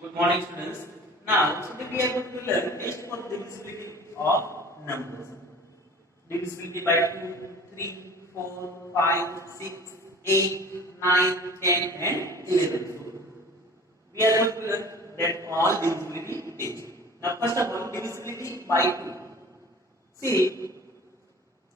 Good morning, students. Now, today we are going to learn test for divisibility of numbers. Divisibility by 2, 3, 4, 5, 6, 8, 9, 10, and 11. So, we are going to learn that all divisibility test. Now, first of all, divisibility by 2. See,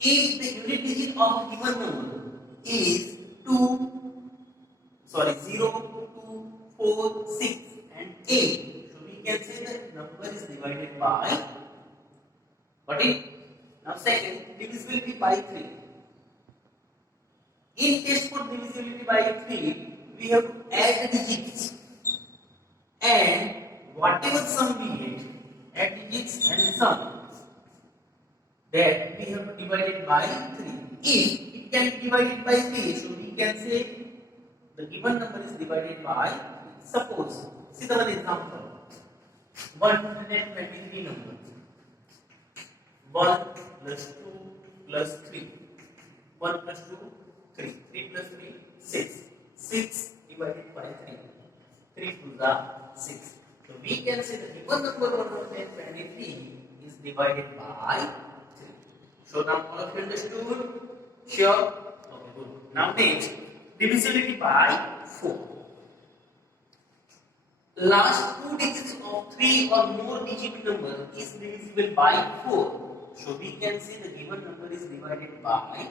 if the unit digit of a given number is 2, sorry, 0, 2, 4, 6, and 8. So we can say that number is divided by what is? Now second, divisibility by 3. In case for divisibility by 3, we have to add digits and whatever sum we get, add digits and sum, that we have to divide it by 3. If it can be divided by 3, so we can say the given number is divided by 3. Suppose, see the one example, 123 number. 1 plus 2 plus 3. 1 plus 2, 3. 3 plus 3, 6. 6 divided by 3. 3 to the 6. So we can say the given number 123 is divided by 3. So now all of you understood? Sure? Okay, good. Now next, divisibility by 4. Last two digits of 3 or more digit number is divisible by 4. So we can say the given number is divided by 4.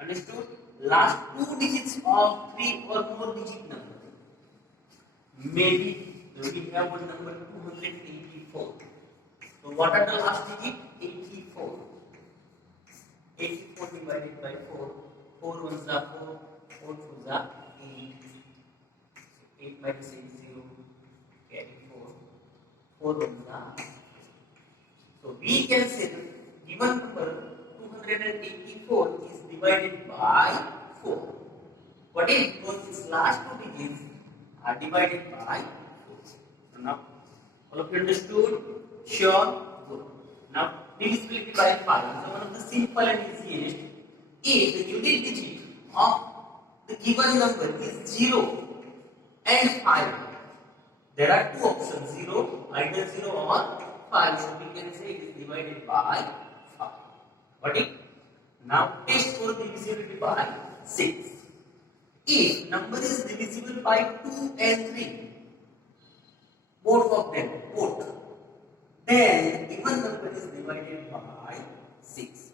Understood? Last two digits of 3 or more digit number. Maybe we have one number 284. So what are the last digit? 84. 84 divided by 4. 4 ones are 4. 4 twos are 8. 8 minus 8 is 0. Carry 4. 4 ones are. So we can say the given number 284 is divided by 4. What is? Because its last two digits are divided by 4. So now, all of you understood? Sure? Good. Now, divisibility by 5. So one of the simple and easiest. If the unit digit of the given number is 0 and 5, there are two options, 0, either 0 or 5. So we can say it is divided by 5. Got it? Now test for divisibility by 6. If number is divisible by 2 and 3, both of them, then given number is divided by 6.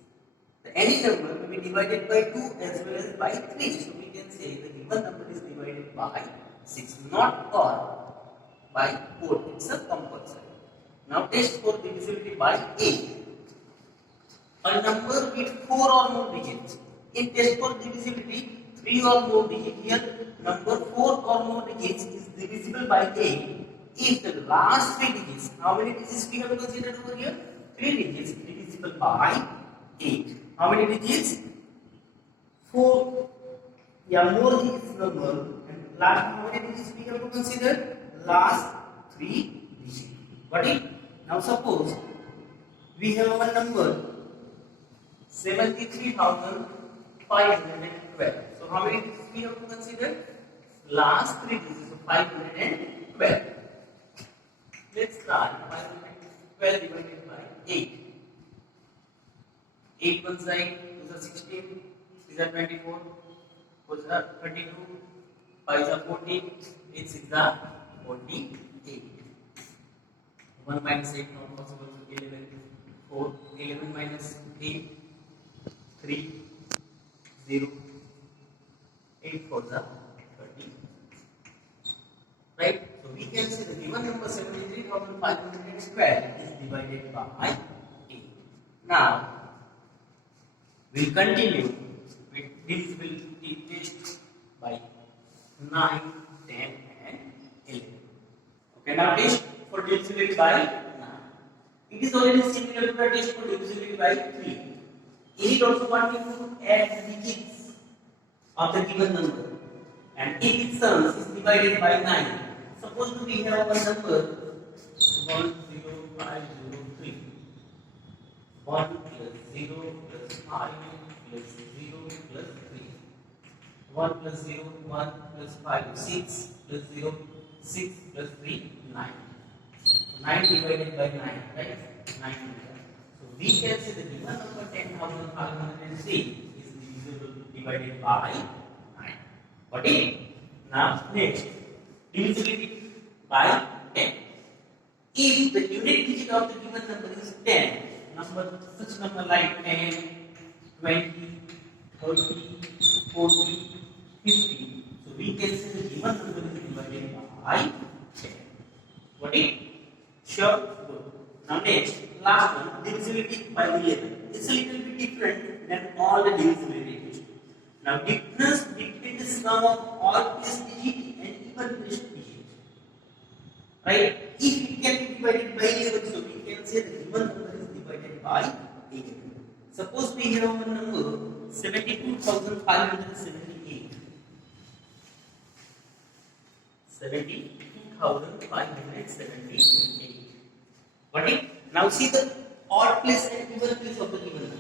Any number will be divided by 2 as well as by 3. So we can say the given number is divided by 6, not or by 4. It's a compulsory. Now test for divisibility by 8. A number with 4 or more digits. In test for divisibility, 3 or more digits. Here, number 4 or more digits is divisible by 8. If the last 3 digits, how many digits we have considered over here? 3 digits divisible by 8. How many digits? 4. Yeah, more digits number. And last how many digits we have to consider? Last 3 digits. Got it? Now suppose we have one number 73,512. So how many digits we have to consider? Last 3 digits of 512. Let's start. 512 divided by 8. 8 one side, 2 are 16, 3 are 24, 4 are 32, 5 are 14, 8 6 are 48. 1 minus 8 not possible, so 11. 4, 11 minus 8, 3, 0, 8 4 are 30. Right? So we can say the given number 73,512 is divided by 8. Now, we'll continue with divisibility test by 9, 10 and 11. Okay, now test for divisibility by 9. It is already similar to the test for divisibility by 3. In it also what we do, add the digits of the given number. And if its sums is divided by 9. Suppose we have one number 10503. 1 plus 0 plus 5 plus 0 plus 3. 1 plus 0, 1 plus 5, 6 plus 0, 6 plus 3, 9. So 9 divided by 9, right? 9 meter. So we can say the given number 10,503 is divisible divided by 9. Got it? Now next, divisibility by 10. If the unit digit of the given number is 10, such number like 10, 20, 30, 40, 50, so we can say the given number is divided by 10. Got it? Sure? Good. Now next, last one, divisibility by 11. It's a little bit different than all the divisibility tests. Now difference between the sum of all place digit and even place digit. Right? If it can be divided by 11, so we can say the given number is divided by 11. Suppose we have one number 72,578. 72,578. Got it? Now see the odd place and even place of the given number.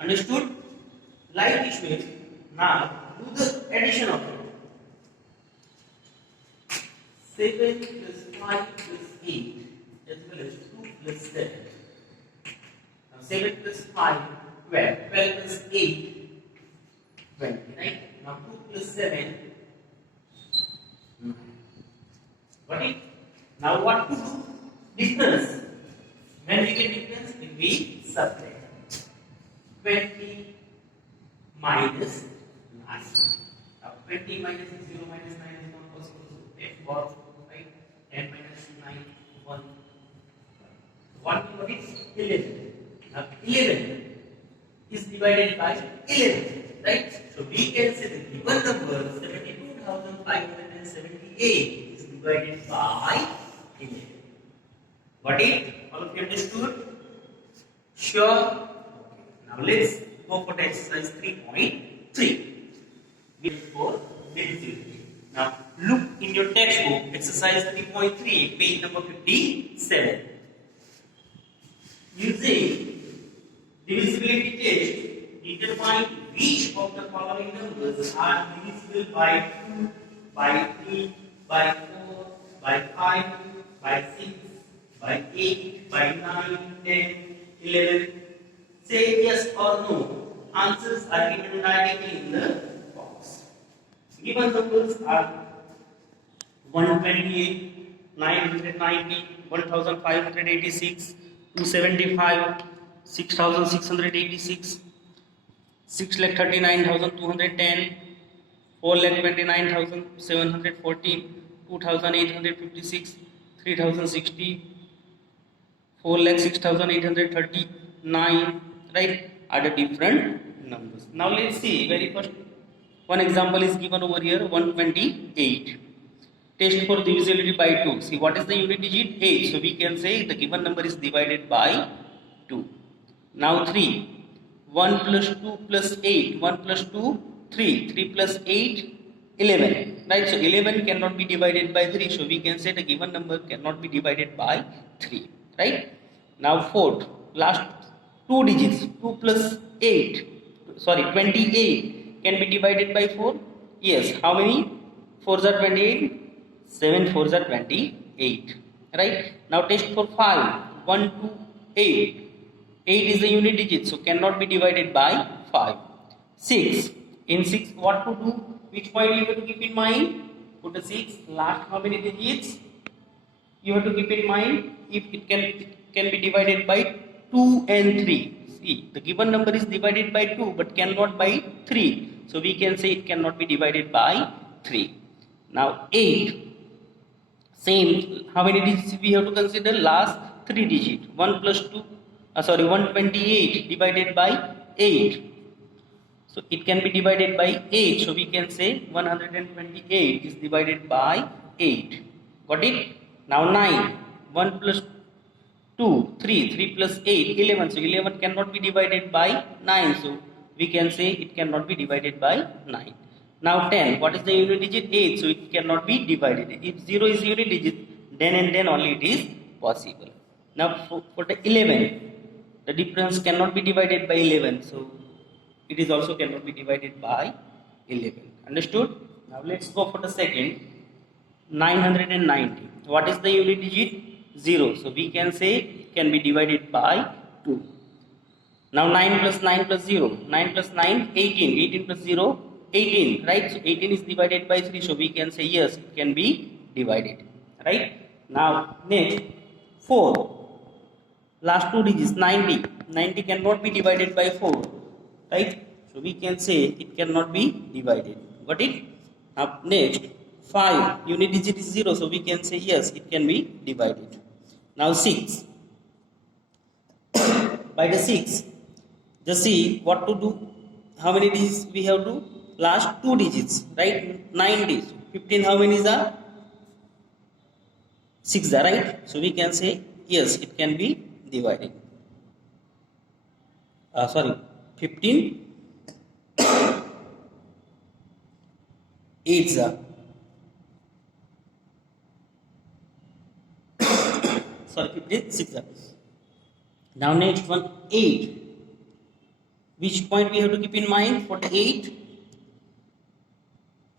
Understood? Like this way. Now do the addition of it. 7 plus 5 plus 8 as well as 2 plus 7. Now 7 plus 5, 12. 12 plus 8, 20. Right? Now 2 plus 7, 9. Got it? Now what to do? Difference. When we get difference, it will be subtract. 20 minus 9. Now 20 minus 0 minus 9 is not possible. So 10 got, right? 10 minus 9, 1. 1 what is 11. Now 11 is divided by 11. Right? So we can say the given number 72,578 is divided by 11. Got it? All of you understood? Sure? Okay. Now let's go for the exercise 3.3. For divisibility. Now look in your textbook, exercise 3.3, page number 57. Using divisibility test, determine which of the following numbers are divisible by 2, by 3, by 4, by 5, by 6, by 8, by 9, 10, 11. Say yes or no. Answers are given directly in the box. Given numbers are 128, 990, 1586, 275, 6686, 6,39,210, 4,29,714, 2,856, 3,060, 4,06,839, right, are the different numbers. Now let's see, very first one example is given over here, 128. Test for divisibility by 2. See, what is the unit digit? 8. So we can say the given number is divided by 2. Now 3. 1 plus 2 plus 8. 1 plus 2, 3. 3 plus 8, 11. Right? So 11 cannot be divided by 3. So we can say the given number cannot be divided by 3. Right? Now fourth, last two digits. 2 plus 8. Sorry, 28 can be divided by 4. Yes. How many? 4s are 28. 7 4s are 28. Right? Now test for 5. 1 to 8. 8 is the unit digit, so cannot be divided by 5. 6. In 6, what to do? Which point you have to keep in mind? Put a 6. Last how many digits? You have to keep in mind if it can be divided by 2 and 3. See, the given number is divided by 2 but cannot by 3. So we can say it cannot be divided by 3. Now 8. Same, how many digits we have to consider? Last 3 digits. 1 plus 2, 128 divided by 8. So it can be divided by 8. So we can say 128 is divided by 8. Got it? Now 9. 1 plus 2, 3. 3 plus 8, 11. So 11 cannot be divided by 9. So we can say it cannot be divided by 9. Now 10, what is the unit digit? 8, so it cannot be divided. If 0 is unit digit, then and then only it is possible. Now for the 11, the difference cannot be divided by 11, so it is also cannot be divided by 11. Understood? Now let's go for the second. 990. What is the unit digit? 0. So we can say it can be divided by 2. Now 9 plus 9 plus 0. 9 plus 9, 18. 18 plus 0, 18. Right? So 18 is divided by 3. So we can say yes, it can be divided. Right? Now next, 4. Last two digits, 90. 90 cannot be divided by 4. Right? So we can say it cannot be divided. Got it? Now next, 5. Unit digit is 0. So we can say yes, it can be divided. Now 6. By the 6, just see what to do. How many digits we have to? Last two digits, right? 9 digits. 15, how many is that? 6, right? So we can say yes, it can be divided. 15 8s are. 15 6 are. Now next one, 8. Which point we have to keep in mind for the 8?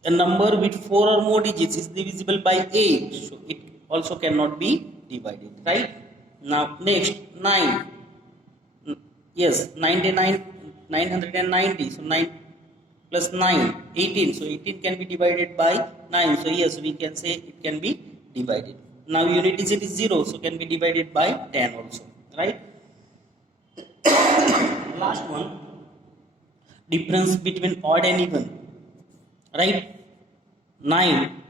A number with 4 or more digits is divisible by 8. So it also cannot be divided, right? Now next, 9. Yes, 990. So 9 plus 9, 18. So 18 can be divided by 9. So yes, we can say it can be divided. Now unit digit is 0. So can be divided by 10 also, right? Last one, difference between odd and even, right? 9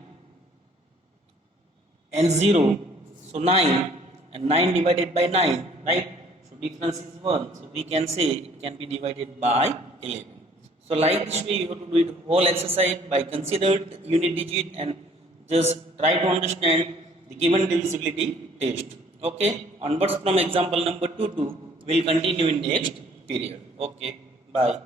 and 0. So 9 and 9 divided by 9, right? So difference is 1. So we can say it can be divided by 11. So like this way you have to do it whole exercise by considered unit digit and just try to understand the given divisibility test. Okay, onwards from example number 2 to will continue in next period. Okay, bye.